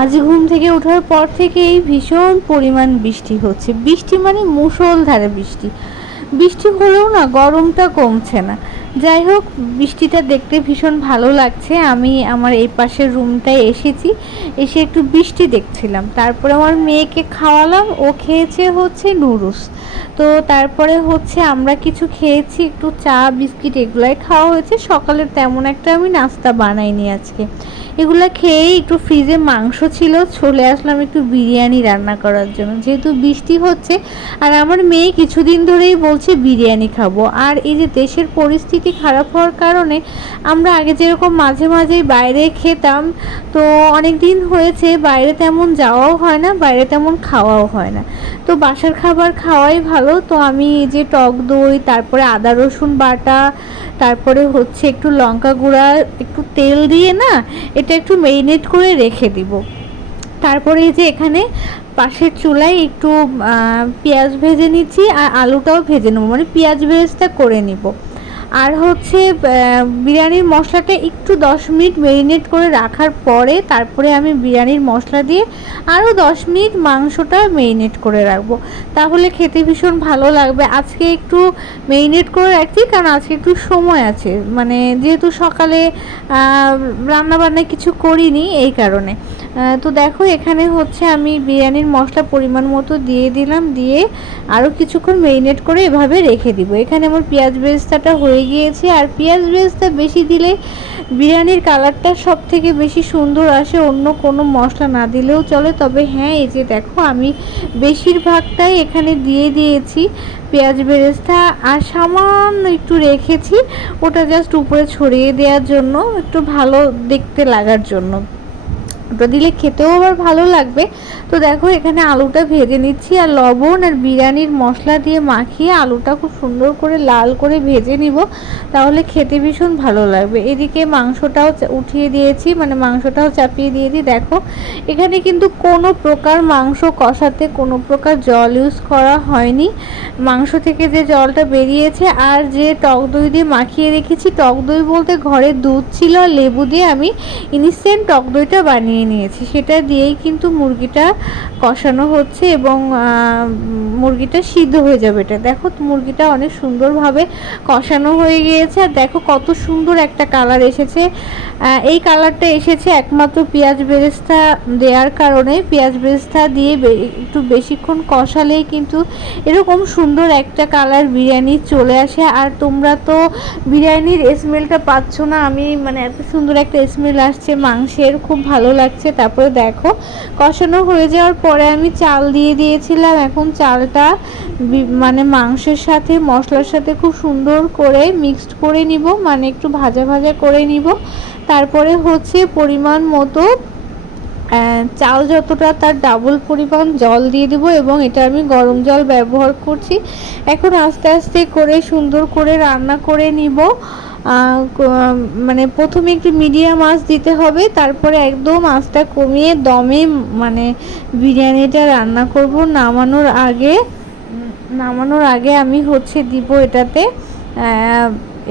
আজ ঘুম থেকে ওঠার পর থেকেই ভীষণ পরিমাণ বৃষ্টি হচ্ছে। বৃষ্টি মানে মুষলধারে বৃষ্টি। বৃষ্টি হলেও না গরমটা কমছে না। যাই হোক, বৃষ্টিটা দেখতে ভীষণ ভালো লাগছে। আমি আমার এই পাশের রুমটায় এসেছি, এসে একটু বৃষ্টি দেখছিলাম। তারপরে আমার মেয়েকে খাওয়ালাম, ও খেয়েছে হচ্ছে নুডলস। তো তারপরে হচ্ছে আমরা কিছু খেয়েছি, একটু চা, বিস্কিট, এগুলাই খাওয়া হয়েছে। সকালে তেমন একটা আমি নাস্তা বানাইনি আজকে। এগুলো খেয়েই একটু ফ্রিজে মাংস ছিল, চলে আসলাম একটু বিরিয়ানি রান্না করার জন্য। যেহেতু বৃষ্টি হচ্ছে, আর আমার মেয়ে কিছুদিন ধরেই বলছে বিরিয়ানি খাব। আর এই যে দেশের পরিস্থিতি খারাপ হওয়ার কারণে আমরা আগে যেরকম মাঝে মাঝেই বাইরে খেতাম, তো অনেক দিন হয়েছে, বাইরে তেমন যাওয়াও হয় না, বাইরে তেমন খাওয়াও হয় না। তো বাসার খাবার খাওয়াই ভালো। তো আমি এই যে টক দই, তারপরে আদা রসুন বাটা, তারপরে হচ্ছে একটু লঙ্কা গুঁড়া, একটু তেল দিয়ে না এটা একটু মেরিনেট করে রেখে দিব। তারপরে এই যে এখানে পাশের চুলায় একটু পেঁয়াজ ভেজে নিচ্ছি আর আলুটাও ভেজে নেব। মানে পেঁয়াজ ভেজটা করে নিব। আর হচ্ছে বিরিয়ানির মশলাটা একটু দশ মিনিট মেরিনেট করে রাখার পরে তারপরে আমি বিরিয়ানির মশলা দিয়ে আরও দশ মিনিট মাংসটা মেরিনেট করে রাখব। তাহলে খেতে ভীষণ ভালো লাগবে। আজকে একটু মেরিনেট করে রাখছি কারণ আজকে একটু সময় আছে। মানে যেহেতু সকালে রান্নাবান্না কিছু করিনি এই কারণে। তো দেখো, এখানে হচ্ছে আমি বিরিয়ানির মশলা পরিমাণ মতো দিয়ে দিলাম, দিয়ে আরও কিছুক্ষণ মেরিনেট করে এভাবে রেখে দিব। এখানে আমার পেঁয়াজ বেরেস্তাটা হয়ে গিয়েছে, আর পেঁয়াজ বেরেস্তা বেশি দিলে বিরিয়ানির কালারটা সব থেকে বেশি সুন্দর আসে, অন্য কোনো মশলা না দিলেও চলে। তবে হ্যাঁ এই যে দেখো, আমি বেশিরভাগটাই এখানে দিয়ে দিয়েছি পেঁয়াজ বেরেস্তা, আর সামান্য একটু রেখেছি, ওটা জাস্ট উপরে ছড়িয়ে দেওয়ার জন্য, একটু ভালো দেখতে লাগার জন্য। ওটা দিলে খেতেও আবার ভালো লাগবে। তো দেখো, এখানে আলুটা ভেজে নিচ্ছি আর লবণ আর বিরিয়ানির মশলা দিয়ে মাখিয়ে আলুটা খুব সুন্দর করে লাল করে ভেজে নিব, তাহলে খেতে ভীষণ ভালো লাগবে। এদিকে মাংসটাও উঠিয়ে দিয়েছি মানে মাংসটাও চাপিয়ে দিয়েছি। দেখো, এখানে কিন্তু কোনো প্রকার মাংস কষাতে কোনো প্রকার জল ইউজ করা হয়নি। মাংস থেকে যে জলটা বেরিয়েছে আর যে টক দই দিয়ে মাখিয়ে রেখেছি, টক দই বলতে ঘরে দুধ ছিল লেবু দিয়ে আমি ইনস্ট্যান্ট টক দইটা বানিয়ে নিয়েছি। সেটা দিয়েই কিন্তু মুরগিটা কষানো হচ্ছে এবং মুরগিটা সিদ্ধ হয়ে যাবে এটা। দেখো, মুরগিটা অনেক সুন্দরভাবে কষানো হয়ে গিয়েছে আর দেখো কত সুন্দর একটা কালার এসেছে। এই কালারটা এসেছে একমাত্র পেঁয়াজ বেরেস্তা দেওয়ার কারণে। পেঁয়াজ বেরেস্তা দিয়ে একটু বেশিক্ষণ কষালেই কিন্তু এরকম সুন্দর একটা কালার বিরিয়ানি চলে আসে। আর তোমরা তো বিরিয়ানির স্মেলটা পাচ্ছ না। আমি মানে এত সুন্দর একটা স্মেল আসছে, মাংসের খুব ভালো লাগছে, তারপরে দেখো, কষানো হয়ে যাওয়ার পরে আমি চাল দিয়ে দিয়েছিলাম। এখন চালটা মানে মাংসের সাথে, মশলার সাথে খুব সুন্দর করে মিক্সড করে নিব মানে একটু ভাজা ভাজা করে নিব। তারপরে হচ্ছে পরিমাণ মতো চাল যতটা তার ডাবল পরিমাণ জল দিয়ে দেবো এবং এটা আমি গরম জল ব্যবহার করছি। এখন আস্তে আস্তে করে সুন্দর করে রান্না করে নিব। মানে প্রথমে একটু মিডিয়াম আঁচ দিতে হবে, তারপরে একদম আঁচটা কমিয়ে দমে মানে বিরিয়ানিটা রান্না করব। নামানোর আগে নামানোর আগে আমি হচ্ছে দিব এটাতে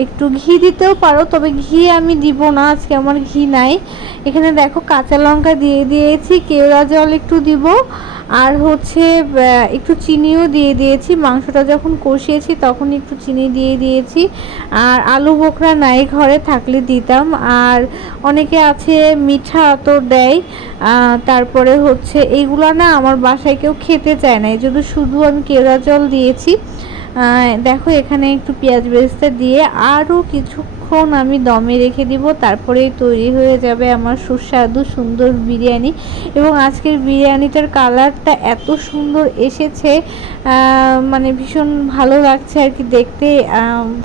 একটু ঘি দিতেও পারো, তবে ঘি আমি দিব না, আজকে আমার ঘি নাই। এখানে দেখো কাঁচা লঙ্কা দিয়ে দিয়েছি, কেওড়া জল একটু দিব। আর হচ্ছে একটু চিনিও দিয়ে দিয়েছি। মাংসটা যখন কষিয়েছি তখন একটু চিনি দিয়ে দিয়েছি। আর আলু বোখরা নাই ঘরে, থাকলে দিতাম। আর অনেকে আছে মিঠা তো দেয় তারপরে হচ্ছে এইগুলো না আমার বাসায় কেউ খেতে চায় না। জন্য শুধু আমি কেওড়া জল দিয়েছি। দেখো এখানে একটু পেঁয়াজ বেরেস্তা দিয়ে আরও কিছুক্ষণ আমি দমে রেখে দিব, তারপরেই তৈরি হয়ে যাবে আমার সুস্বাদু সুন্দর বিরিয়ানি। এবং আজকের বিরিয়ানিটার কালারটা এত সুন্দর এসেছে মানে ভীষণ ভালো লাগছে আর কি দেখতে।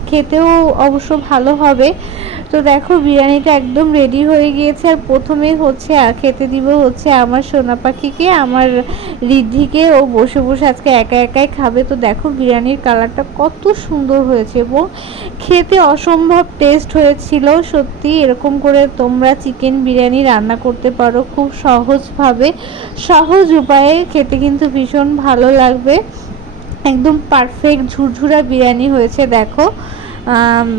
খেতেও অবশ্য ভালো হবে। তো দেখো, বিরিয়ানিটা একদম রেডি হয়ে গিয়েছে আর প্রথমেই হচ্ছে খেতে দিব হচ্ছে আমার সোনা পাখিকে, আমার রিদ্ধিকে। ও বসে বসে আজকে একা একাই খাবে। তো দেখো, বিরিয়ানির কালারটা কত সুন্দর হয়েছে এবং খেতে অসম্ভব টেস্ট হয়েছিল। সত্যি, এরকম করে তোমরা চিকেন বিরিয়ানি রান্না করতে পারো খুব সহজভাবে। সহজ উপায়ে খেতে কিন্তু ভীষণ ভালো লাগবে। একদম পারফেক্ট ঝুরঝুরা বিরিয়ানি হয়েছে, দেখো।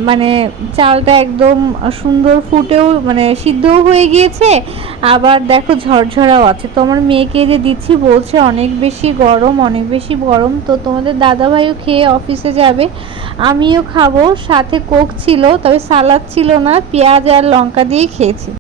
মানে চালটা একদম সুন্দর ফুটেও মানে সিদ্ধও হয়ে গিয়েছে, আবার দেখো ঝরঝরাও আছে। তো আমার মেয়েকে যে দিচ্ছি বলছে অনেক বেশি গরম, অনেক বেশি গরম, তো তোমাদের দাদাভাইও খেয়ে অফিসে যাবে। আমিও খাব, সাথে কোক ছিল, তবে সালাদ ছিল না, পেঁয়াজ আর লঙ্কা দিয়ে খেয়েছি।